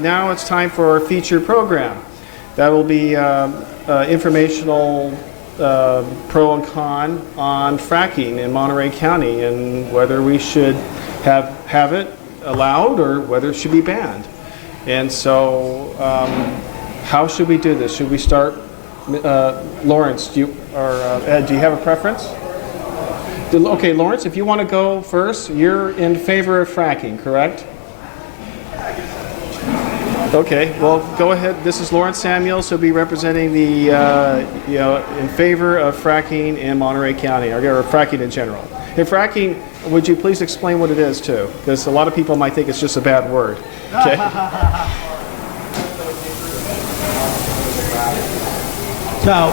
now it's time for our featured program. That will be informational pro and con on fracking in Monterey County and whether we should have it allowed or whether it should be banned. And so how should we do this? Should we start, Lawrence, Ed, do you have a preference? Okay, Lawrence, if you want to go first, you're in favor of fracking, correct? Okay, well, go ahead. This is Lawrence Samuels, who'll be representing the, in favor of fracking in Monterey County, or fracking in general. And fracking, would you please explain what it is, too? Because a lot of people might think it's just a bad word. Okay. Now,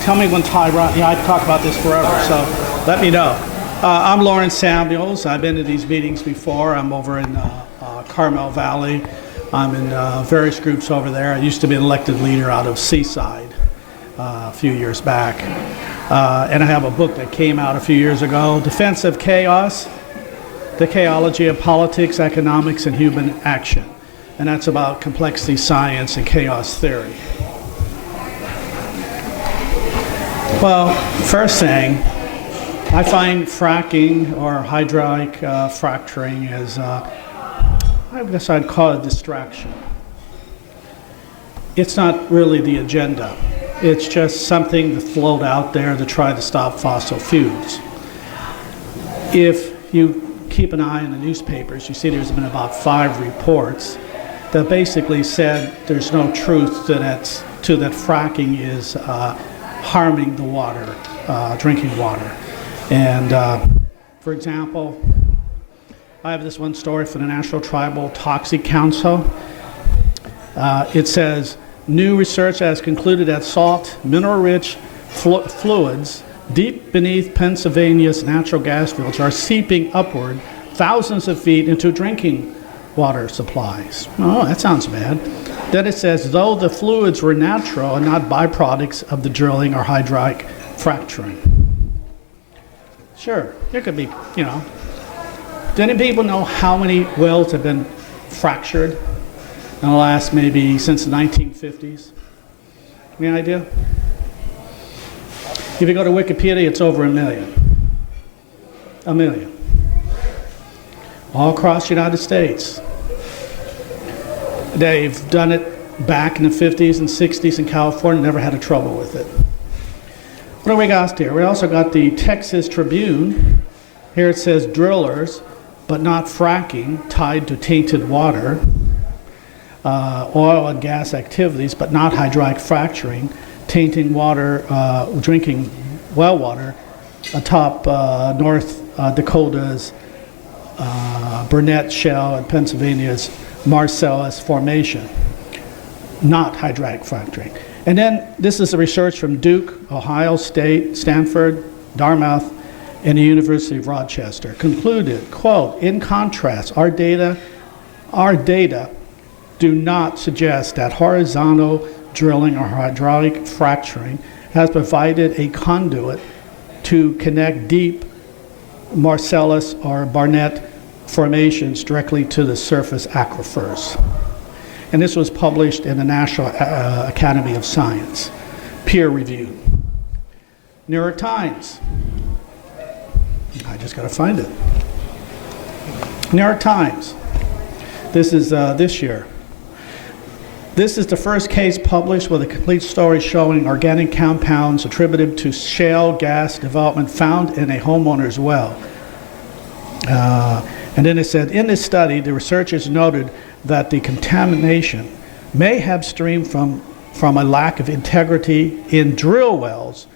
tell me when Tyrone, I talk about this forever, so let me know. I'm Lawrence Samuels. I've been to these meetings before. I'm over in Carmel Valley. I'm in various groups over there. I used to be an elected leader out of Seaside a few years back. And I have a book that came out a few years ago, Defense of Chaos, The Chaology of Politics, Economics, and Human Action. And that's about complexity science and chaos theory. Well, first thing, I find fracking or hydraulic fracturing is, I guess I'd call it a distraction. It's not really the agenda. It's just something that floated out there to try to stop fossil fuels. If you keep an eye on the newspapers, you see there's been about 5 reports that basically said there's no truth to that fracking is harming the water, drinking water. And for example, I have this one story from the National Tribal Toxic Council. It says, new research has concluded that salt, mineral-rich fluids deep beneath Pennsylvania's natural gas fields are seeping upward thousands of feet into drinking water supplies. Oh, that sounds bad. Then it says, though the fluids were natural and not byproducts of the drilling or hydraulic fracturing. Sure, there could be, do any people know how many wells have been fractured in the last maybe since the 1950s? Any idea? If you go to Wikipedia, it's over 1 million. 1 million. All across the United States. They've done it back in the 50s and 60s in California, never had a trouble with it. What do we got here? We also got the Texas Tribune. Here it says drillers, but not fracking, tied to tainted water. Oil and gas activities, but not hydraulic fracturing, tainting water, drinking well water atop North Dakota's Burnett Shale and Pennsylvania's Marcellus Formation, not hydraulic fracturing. And then this is the research from Duke, Ohio State, Stanford, Dartmouth, and the University of Rochester. Concluded, quote, in contrast, our data do not suggest that horizontal drilling or hydraulic fracturing has provided a conduit to connect deep Marcellus or Barnett formations directly to the surface aquifers. And this was published in the National Academy of Science, peer reviewed. New York Times. I just got to find it. New York Times. This is this year. This is the first case published with a complete story showing organic compounds attributed to shale gas development found in a homeowner's well. And then it said, in this study, the researchers noted that the contamination may have streamed from a lack of integrity in drill wells,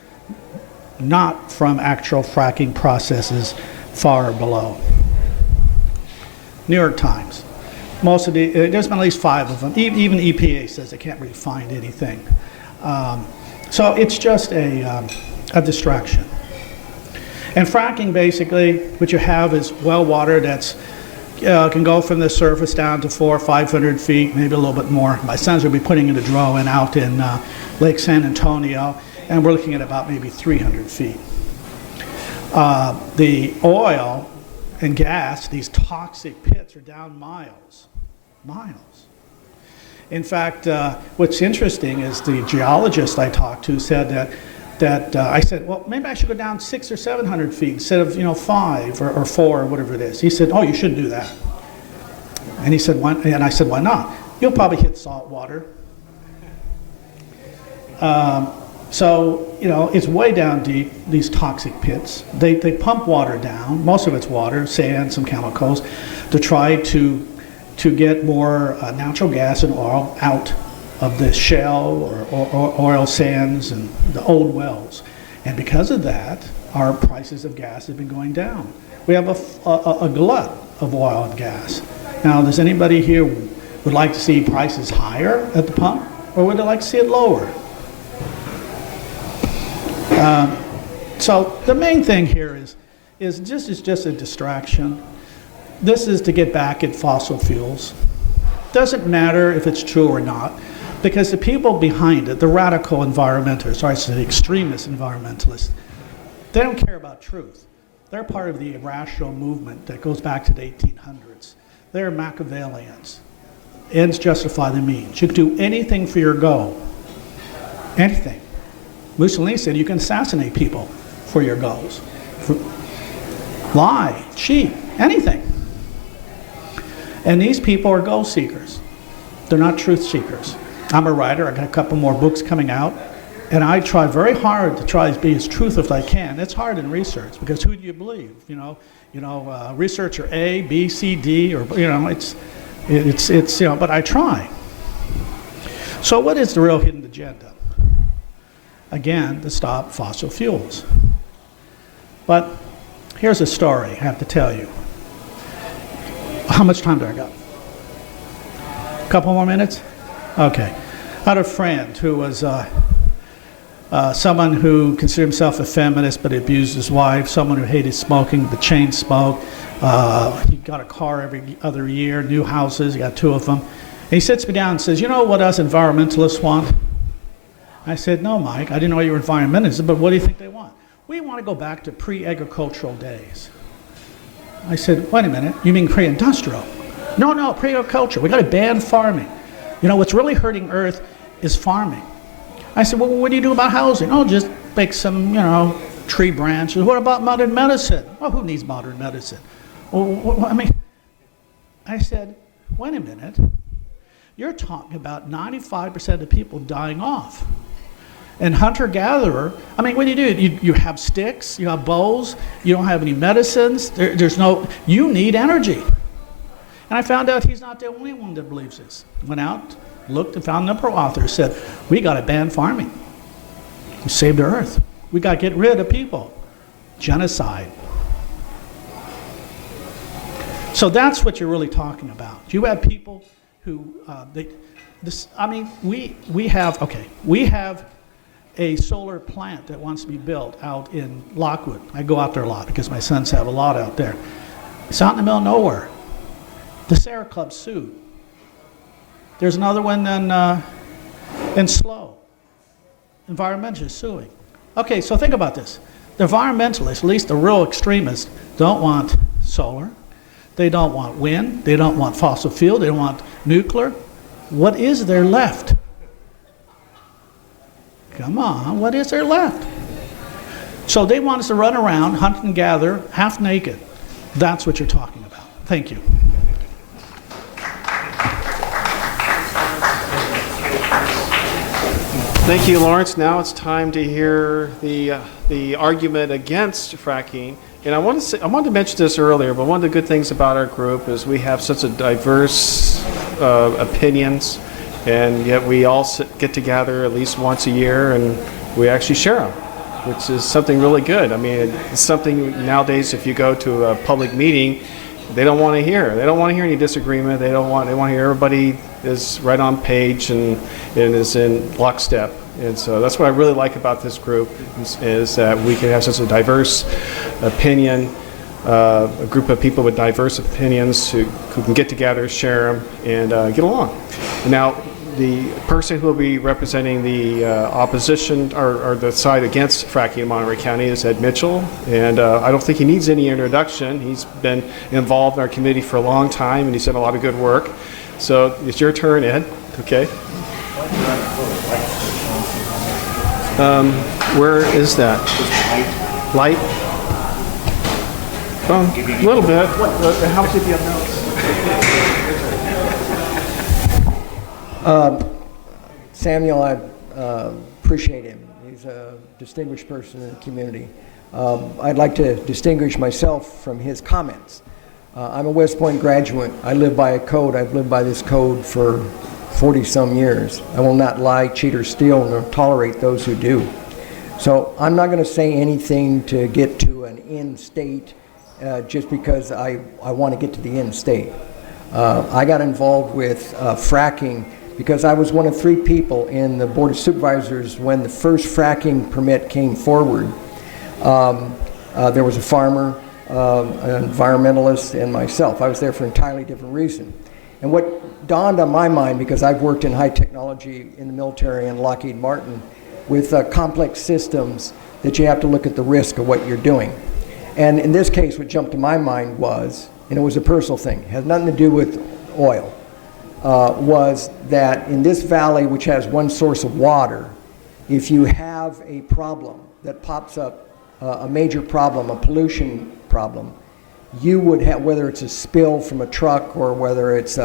not from actual fracking processes far below. New York Times. Most of there's been at least 5 of them. Even EPA says they can't really find anything. So it's just a distraction. And fracking, basically, what you have is well water that's can go from the surface down to 400 or 500 feet, maybe a little bit more. My sons will be putting in a drone out in Lake San Antonio, and we're looking at about maybe 300 feet. The oil and gas, these toxic pits, are down miles. In fact, what's interesting is the geologist I talked to said that I said, well, maybe I should go down 600 or 700 feet instead of 5 or 4 or whatever it is. He said, oh, you shouldn't do that. And he said, why? And I said, why not? You'll probably hit salt water. So, it's way down deep, these toxic pits. They pump water down, most of it's water, sand, some chemicals, to try to get more natural gas and oil out of the shell or oil sands and the old wells. And because of that, our prices of gas have been going down. We have a glut of oil and gas. Now, does anybody here would like to see prices higher at the pump, or would they like to see it lower? So the main thing here is just a distraction. This is to get back at fossil fuels. Doesn't matter if it's true or not, because the people behind it, the radical environmentalists, or I should say extremist environmentalists, they don't care about truth. They're part of the irrational movement that goes back to the 1800s. They're Machiavellians. Ends justify the means. You can do anything for your goal. Anything. Mussolini said you can assassinate people for your goals. Lie, cheat, anything. And these people are goal seekers. They're not truth seekers. I'm a writer. I got a couple more books coming out. And I try very hard to try to be as truthful as I can. It's hard in research because who do you believe? Researcher A, B, C, D, or but I try. So what is the real hidden agenda? Again, to stop fossil fuels. But here's a story I have to tell you. How much time do I got? A couple more minutes? Okay. I had a friend who was someone who considered himself a feminist but abused his wife, someone who hated smoking but chain smoked. He got a car every other year, new houses, he got 2 of them. And he sits me down and says, you know what us environmentalists want? I said, no, Mike, I didn't know you were environmentalists, but what do you think they want? We want to go back to pre-agricultural days. I said, wait a minute, you mean pre-industrial? No, pre-agriculture. We got to ban farming. What's really hurting Earth is farming. I said, well, what do you do about housing? Oh, just make some, tree branches. What about modern medicine? Oh, who needs modern medicine? Well, I said, wait a minute. You're talking about 95% of the people dying off. And hunter-gatherer, what do? You have sticks, you have bows, you don't have any medicines, you need energy. And I found out he's not the only one that believes this. Went out, looked, and found a number of authors, said, we got to ban farming. We saved the earth. We got to get rid of people. Genocide. So that's what you're really talking about. You have people who, we have a solar plant that wants to be built out in Lockwood. I go out there a lot because my sons have a lot out there. It's out in the middle of nowhere. The Sierra Club sued. There's another one in Slow. Environmentalists suing. Okay, so think about this. The environmentalists, at least the real extremists, don't want solar. They don't want wind. They don't want fossil fuel. They don't want nuclear. What is there left? Come on, what is there left? So they want us to run around, hunt and gather, half naked. That's what you're talking about. Thank you. Thank you, Lawrence. Now it's time to hear the argument against fracking. And I wanted to mention this earlier, but one of the good things about our group is we have such a diverse opinions, and yet we all get together at least once a year and we actually share them, which is something really good. It's something nowadays, if you go to a public meeting, they don't want to hear. They don't want to hear any disagreement. They want to hear everybody is right on page and is in lockstep. And so that's what I really like about this group is that we can have such a diverse opinion, a group of people with diverse opinions who can get together, share them, and get along. Now, the person who will be representing the opposition or the side against fracking in Monterey County is Ed Mitchell, and I don't think he needs any introduction. He's been involved in our committee for a long time, and he's done a lot of good work. So it's your turn, Ed. Okay. Where is that? Light? A little bit. It helps if you have notes. Samuel, I appreciate him. He's a distinguished person in the community. I'd like to distinguish myself from his comments. I'm a West Point graduate. I live by a code. I've lived by this code for 40-some years. I will not lie, cheat, or steal, nor tolerate those who do. So I'm not going to say anything to get to an end state just because I want to get to the end state. I got involved with fracking because I was one of 3 people in the Board of Supervisors when the first fracking permit came forward. There was a farmer, an environmentalist, and myself. I was there for an entirely different reason. And what dawned on my mind, because I've worked in high technology in the military and Lockheed Martin, with complex systems, that you have to look at the risk of what you're doing. And in this case, what jumped to my mind was, and it was a personal thing, it has nothing to do with oil, was that in this valley, which has one source of water, if you have a problem that pops up, a major problem, a pollution problem, you would have, whether it's a spill from a truck or whether it's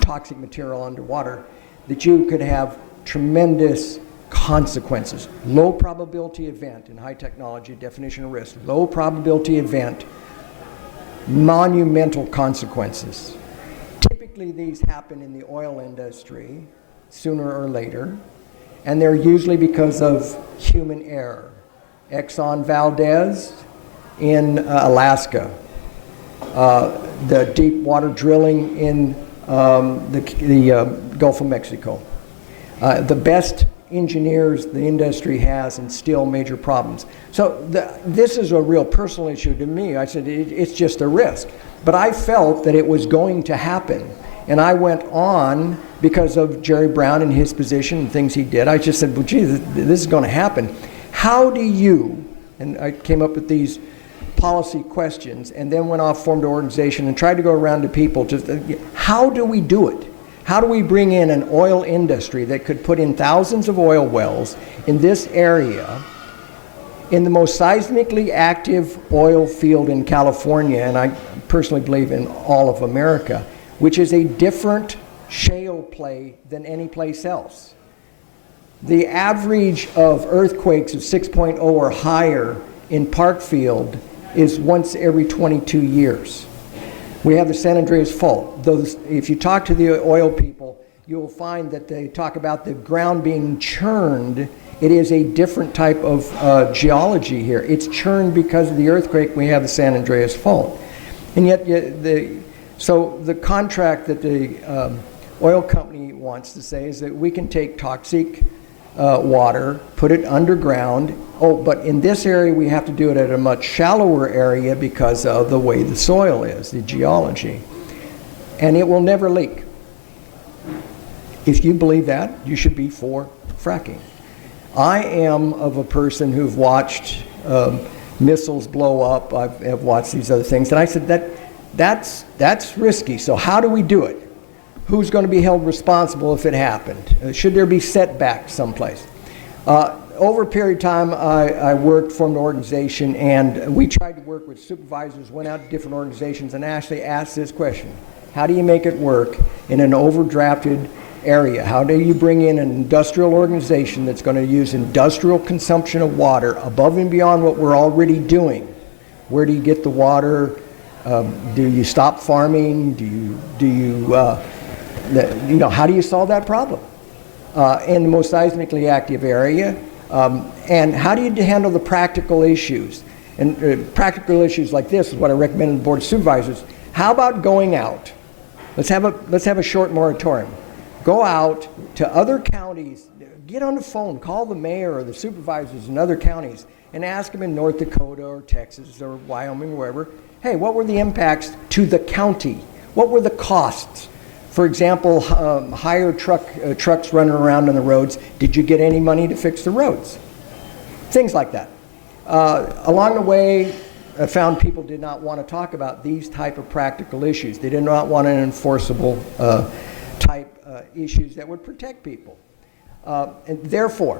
toxic material underwater, that you could have tremendous consequences. Low probability event in high technology, definition of risk, low probability event, monumental consequences. Typically these happen in the oil industry sooner or later, and they're usually because of human error. Exxon Valdez in Alaska, the deep water drilling in the Gulf of Mexico. The best engineers the industry has, and still major problems. So this is a real personal issue to me. I said it's just a risk. But I felt that it was going to happen. And I went on, because of Jerry Brown and his position and things he did, I just said, well, geez, this is going to happen. How do you, and I came up with these policy questions and then went off, formed an organization and tried to go around to people, just how do we do it? How do we bring in an oil industry that could put in thousands of oil wells in this area, in the most seismically active oil field in California, and I personally believe in all of America, which is a different shale play than any place else. The average of earthquakes of 6.0 or higher in Parkfield is once every 22 years. We have the San Andreas Fault. If you talk to the oil people, you'll find that they talk about the ground being churned. It is a different type of geology here. It's churned because of the earthquake. We have the San Andreas Fault. And yet, so the contract that the oil company wants to say is that we can take toxic water, put it underground. Oh, but in this area we have to do it at a much shallower area because of the way the soil is, the geology. And it will never leak. If you believe that, you should be for fracking. I am of a person who've watched missiles blow up. I've watched these other things. And I said, that's risky. So how do we do it? Who's going to be held responsible if it happened? Should there be setbacks someplace? Over a period of time, I worked, formed an organization, and we tried to work with supervisors, went out to different organizations, and actually asked this question: how do you make it work in an overdrafted area? How do you bring in an industrial organization that's going to use industrial consumption of water above and beyond what we're already doing? Where do you get the water? Do you stop farming? How do you solve that problem in the most seismically active area? And how do you handle the practical issues? And practical issues like this is what I recommend to the Board of Supervisors. How about going out? Let's have a short moratorium. Go out to other counties, get on the phone, call the mayor or the supervisors in other counties and ask them in North Dakota or Texas or Wyoming, wherever, hey, what were the impacts to the county? What were the costs? For example, higher trucks running around on the roads. Did you get any money to fix the roads? Things like that. Along the way, I found people did not want to talk about these type of practical issues. They did not want an enforceable type issues that would protect people. And therefore,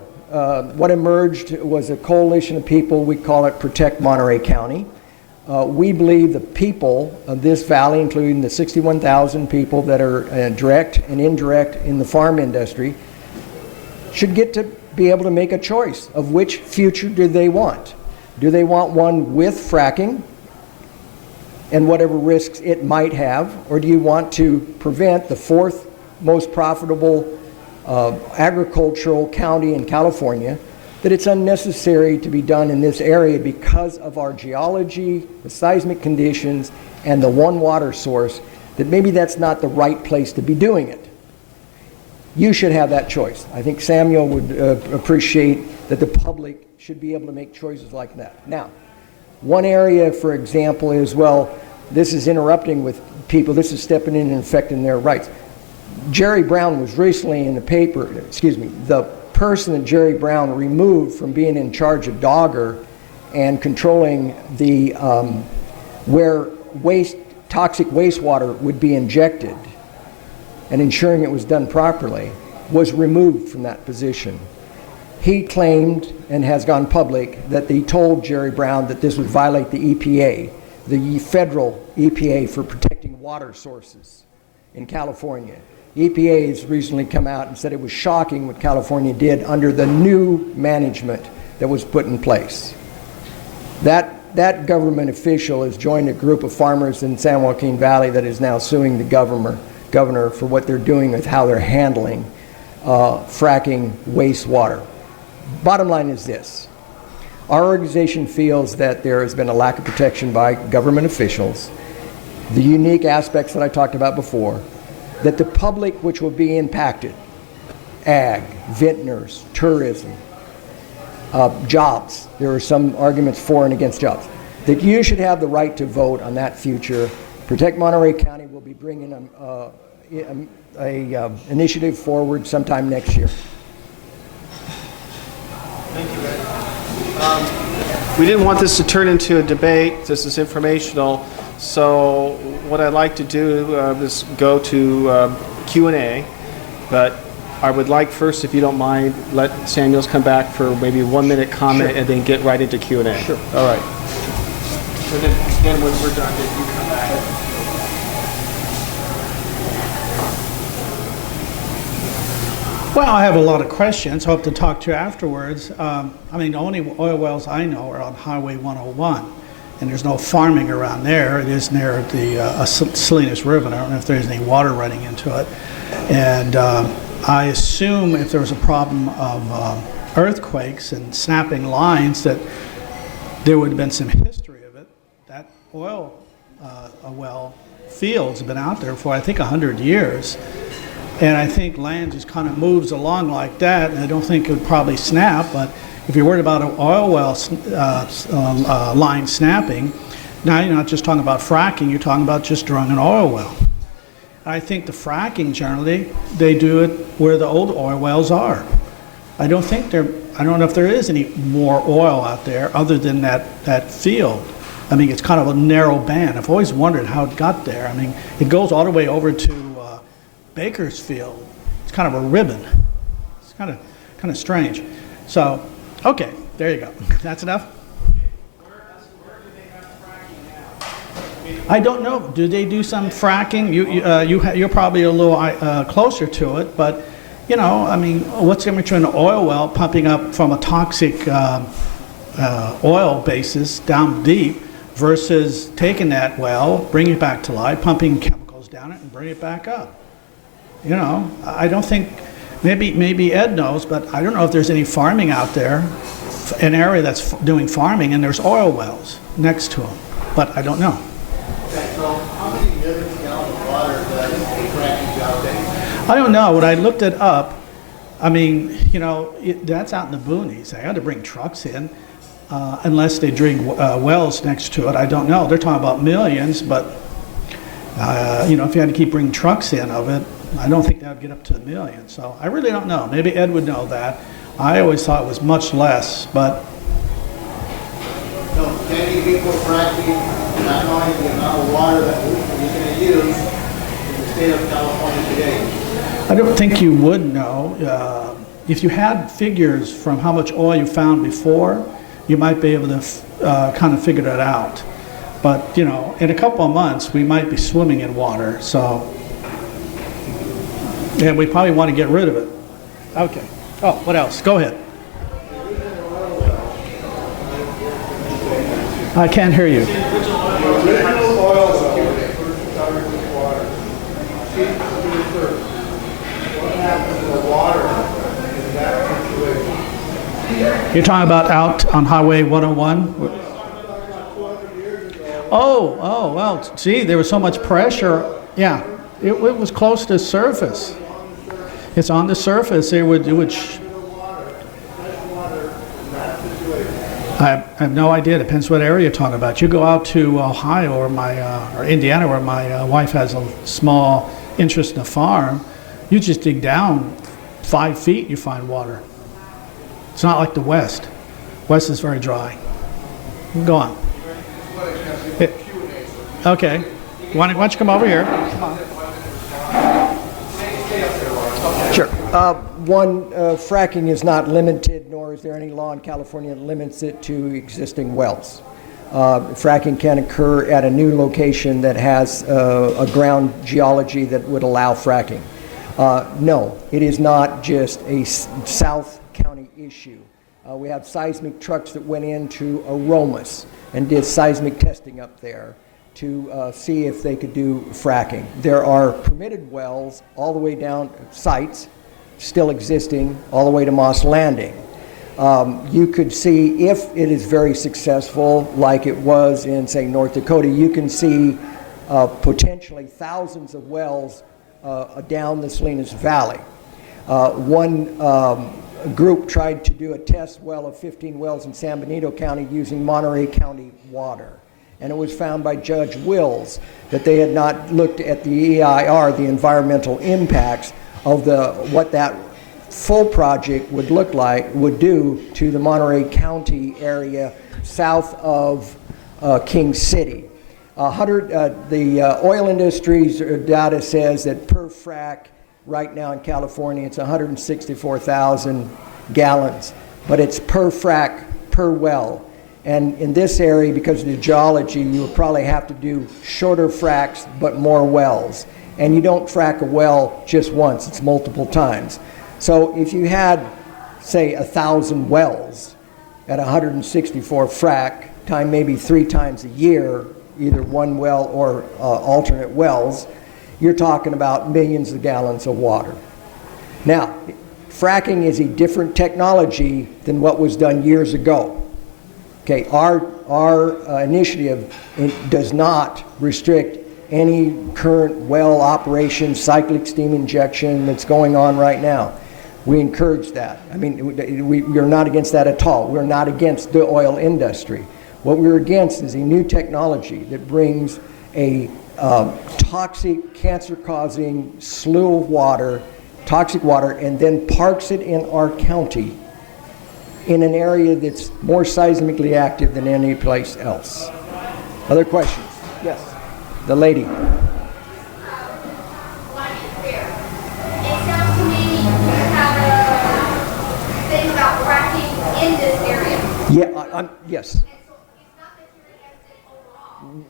what emerged was a coalition of people. We call it Protect Monterey County. We believe the people of this valley, including the 61,000 people that are direct and indirect in the farm industry, should get to be able to make a choice of which future do they want. Do they want one with fracking and whatever risks it might have, or do you want to prevent the fourth most profitable agricultural county in California, that it's unnecessary to be done in this area because of our geology, the seismic conditions, and the one water source, that maybe that's not the right place to be doing it? You should have that choice. I think Samuel would appreciate that the public should be able to make choices like that. Now, one area, for example, is, well, this is interrupting with people, this is stepping in and affecting their rights. Jerry Brown was recently in the paper, the person that Jerry Brown removed from being in charge of Dogger and controlling the where toxic wastewater would be injected and ensuring it was done properly, was removed from that position. He claimed and has gone public that he told Jerry Brown that this would violate the EPA, the federal EPA for protecting water sources in California. EPA has recently come out and said it was shocking what California did under the new management that was put in place. That government official has joined a group of farmers in San Joaquin Valley that is now suing the governor for what they're doing with how they're handling fracking wastewater. Bottom line is this. Our organization feels that there has been a lack of protection by government officials, the unique aspects that I talked about before, that the public which will be impacted, ag, vintners, tourism, jobs, there are some arguments for and against jobs, that you should have the right to vote on that future. Protect Monterey County will be bringing a initiative forward sometime next year. Thank you, Ed. We didn't want this to turn into a debate. This is informational. So what I'd like to do is go to Q&A, but I would like first, if you don't mind, let Samuels come back for maybe 1 minute comment. Sure. And then get right into Q&A. Sure. All right. And then when we're done, then you come back. Well, I have a lot of questions. Hope to talk to you afterwards. The only oil wells I know are on Highway 101. And there's no farming around there. It is near the Salinas River. I don't know if there's any water running into it. And I assume if there was a problem of earthquakes and snapping lines, that there would have been some history of it. That oil well fields have been out there for, I think, 100 years. And I think land just kind of moves along like that. And I don't think it would probably snap, but if you're worried about an oil well line snapping, now you're not just talking about fracking, you're talking about just drilling an oil well. I think the fracking, generally, they do it where the old oil wells are. I don't know if there is any more oil out there other than that field. It's kind of a narrow band. I've always wondered how it got there. It goes all the way over to Bakersfield. It's kind of a ribbon. It's kind of strange. So, okay, there you go. That's enough? Where do they have fracking now? I don't know. Do they do some fracking? You're probably a little closer to it, but what's the difference between an oil well pumping up from a toxic oil basis down deep versus taking that well, bringing it back to life, pumping chemicals down it, and bringing it back up? I don't think. Maybe Ed knows, but I don't know if there's any farming out there, an area that's doing farming, and there's oil wells next to them. But I don't know. Okay, so how many million gallons of water does fracking job take? I don't know. When I looked it up, that's out in the boonies. They had to bring trucks in, unless they dig wells next to it. I don't know. They're talking about millions, but if you had to keep bringing trucks in of it, I don't think that would get up to a million. So I really don't know. Maybe Ed would know that. I always thought it was much less, but. So many people fracking, not knowing the amount of water that we're going to use in the state of California today. I don't think you would know. If you had figures from how much oil you found before, you might be able to kind of figure that out. But, you know, in a couple of months, we might be swimming in water, so, and we probably want to get rid of it. Okay. Oh, what else? Go ahead. I can't hear you. The original oil well, started with water. Seeps through the first. What happened to the water in that situation? You're talking about out on Highway 101? Oh, well, see, there was so much pressure. Yeah, it was close to the surface. It's on the surface. It would I have no idea. Depends what area you're talking about. You go out to Ohio or Indiana, where my wife has a small interest in a farm. You just dig down 5 feet, you find water. It's not like the West. West is very dry. Go on. Okay. Why don't you come over here? Come on. Sure. Fracking is not limited, nor is there any law in California that limits it to existing wells. Fracking can occur at a new location that has a ground geology that would allow fracking. No, it is not just a South County issue. We have seismic trucks that went into Aromas and did seismic testing up there to see if they could do fracking. There are permitted wells all the way down, sites still existing, all the way to Moss Landing. You could see, if it is very successful, like it was in, say, North Dakota, you can see potentially thousands of wells down the Salinas Valley. One group tried to do a test well of 15 wells in San Benito County using Monterey County water. And it was found by Judge Wills that they had not looked at the EIR, the environmental impacts of what that full project would look like, would do to the Monterey County area south of King City. The oil industry's data says that per frac right now in California it's 164,000 gallons, but it's per frac per well. And in this area, because of the geology, you would probably have to do shorter fracs but more wells. And you don't frac a well just once, it's multiple times. So if you had, say, 1,000 wells at 164 frac, time maybe 3 times a year, either one well or alternate wells, you're talking about millions of gallons of water. Now, fracking is a different technology than what was done years ago. Okay, our initiative does not restrict any current well operation, cyclic steam injection that's going on right now. We encourage that. I mean, we're not against that at all. We're not against the oil industry. What we're against is a new technology that brings a toxic, cancer-causing slew of water, toxic water, and then parks it in our county in an area that's more seismically active than any place else. Other questions? Yes, the lady. Yeah, yes.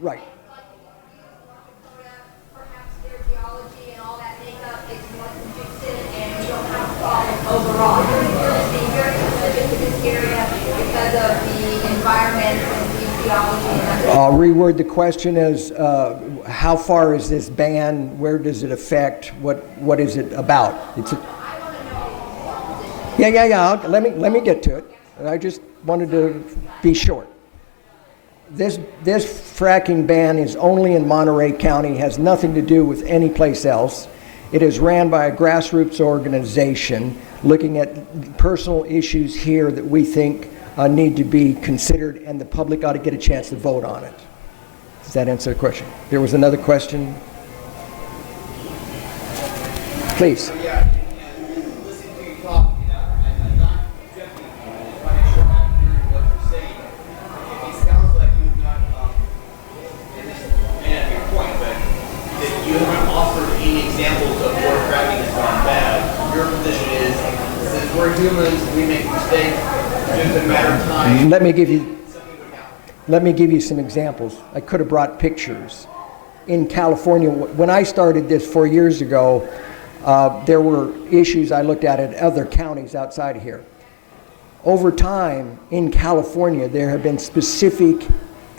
Right. Perhaps their geology and all that makeup is more conducive and we don't have a problem overall. You're just being very specific to this area because of the environment and the geology and that. I'll reword the question as how far is this ban? Where does it affect? What is it about? It's yeah. Let me get to it. I just wanted to be short. This fracking ban is only in Monterey County, has nothing to do with any place else. It is ran by a grassroots organization looking at personal issues here that we think need to be considered, and the public ought to get a chance to vote on it. Does that answer the question? There was another question. Please. You haven't offered any examples of where fracking has gone bad. humans, we make mistakes, it's just a matter of time. Let me give you some examples. I could have brought pictures. In California, when I started this 4 years ago, there were issues I looked at other counties outside of here. Over time, in California, there have been specific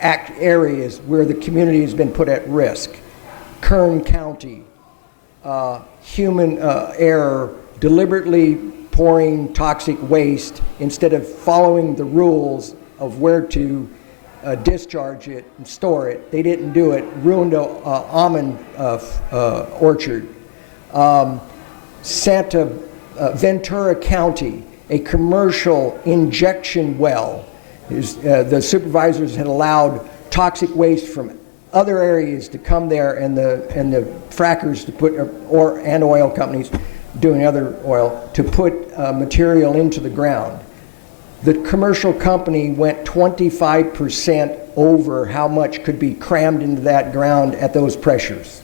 areas where the community has been put at risk. Kern County, human error, deliberately pouring toxic waste instead of following the rules of where to discharge it and store it. They didn't do it, ruined an almond orchard. Ventura County, a commercial injection well. The supervisors had allowed toxic waste from other areas to come there, and the frackers to put, and oil companies doing other oil, to put material into the ground. The commercial company went 25% over how much could be crammed into that ground at those pressures.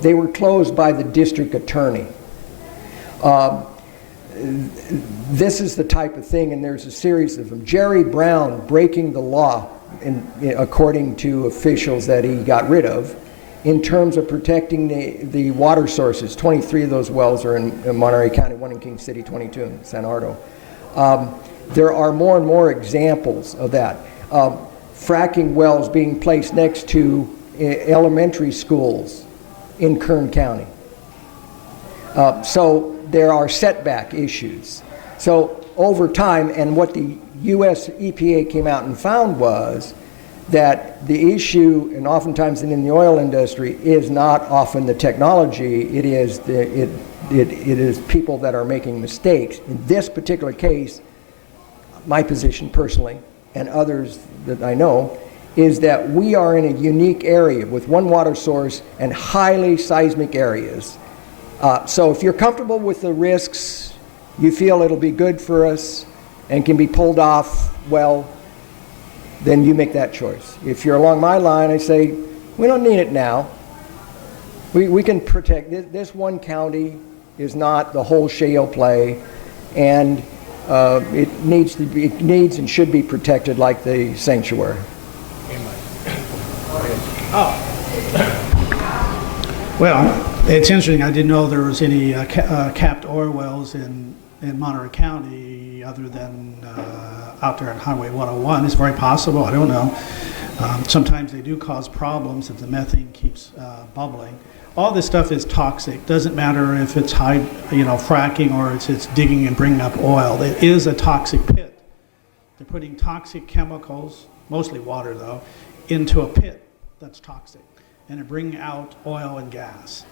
They were closed by the district attorney. This is the type of thing, and there's a series of them. Jerry Brown breaking the law, according to officials that he got rid of, in terms of protecting the water sources. 23 of those wells are in Monterey County, one in King City, 22 in San Ardo. There are more and more examples of that. Fracking wells being placed next to elementary schools in Kern County. So there are setback issues. So over time, and what the U.S. EPA came out and found was that the issue, and oftentimes in the oil industry, is not often the technology, it is it is people that are making mistakes. In this particular case, my position personally, and others that I know, is that we are in a unique area with one water source and highly seismic areas. So if you're comfortable with the risks, you feel it'll be good for us and can be pulled off, well, then you make that choice. If you're along my line, I say, we don't need it now. We can protect, this one county is not the whole shale play, and it needs and should be protected like the sanctuary. Well, it's interesting. I didn't know there was any capped oil wells in Monterey County other than out there on Highway 101. It's very possible. I don't know. Sometimes they do cause problems if the methane keeps bubbling. All this stuff is toxic. Doesn't matter if it's high, fracking or it's digging and bringing up oil. It is a toxic pit. They're putting toxic chemicals, mostly water though, into a pit that's toxic, and they're bringing out oil and gas.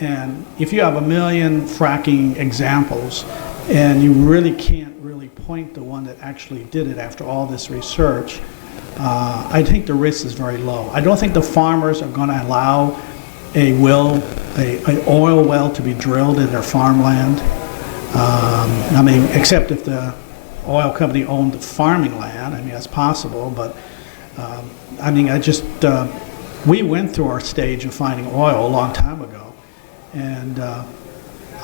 And if you have 1 million fracking examples, and you really can't really point to one that actually did it after all this research, I think the risk is very low. I don't think the farmers are going to allow an oil well to be drilled in their farmland. Except if the oil company owned the farming land. That's possible, but we went through our stage of finding oil a long time ago, and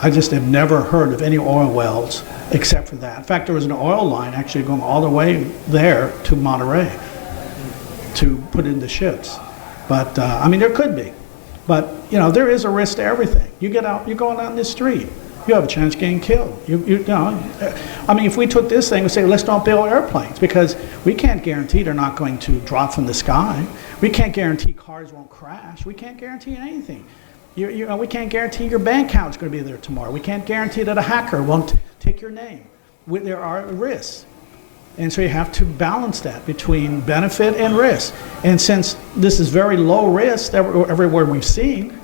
I just have never heard of any oil wells except for that. In fact, there was an oil line actually going all the way there to Monterey to put in the ships. But, there could be. But, there is a risk to everything. You get out, you're going out in the street, you have a chance of getting killed. If we took this thing and say, let's don't build airplanes, because we can't guarantee they're not going to drop from the sky. We can't guarantee cars won't crash. We can't guarantee anything. We can't guarantee your bank account's going to be there tomorrow. We can't guarantee that a hacker won't take your name. There are risks. And so you have to balance that between benefit and risk. And since this is very low risk everywhere we've seen,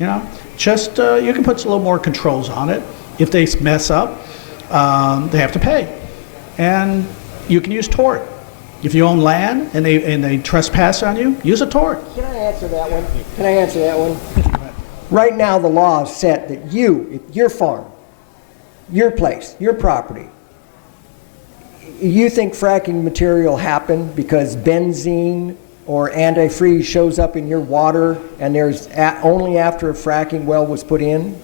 you can put a little more controls on it. If they mess up, they have to pay. And you can use tort. If you own land and they trespass on you, use a tort. Can I answer that one? Right now, the law is set that your farm, your place, your property, you think fracking material happened because benzene or antifreeze shows up in your water and there's only after a fracking well was put in?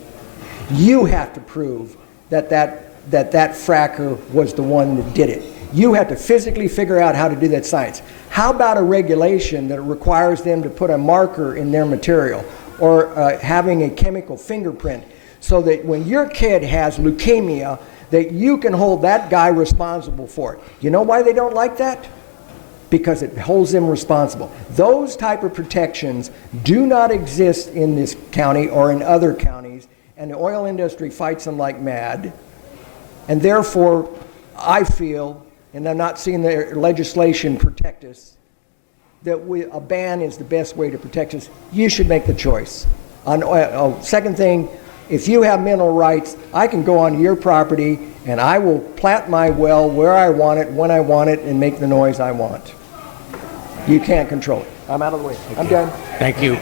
You have to prove that that fracker was the one that did it. You have to physically figure out how to do that science. How about a regulation that requires them to put a marker in their material, or having a chemical fingerprint, so that when your kid has leukemia, that you can hold that guy responsible for it? You know why they don't like that? Because it holds them responsible. Those type of protections do not exist in this county or in other counties, and the oil industry fights them like mad. And therefore, I feel, and I'm not seeing the legislation protect us, that a ban is the best way to protect us. You should make the choice. On oil. Second thing, if you have mineral rights, I can go onto your property and I will plant my well where I want it, when I want it, and make the noise I want. You can't control it. I'm out of the way. I'm done. Thank you.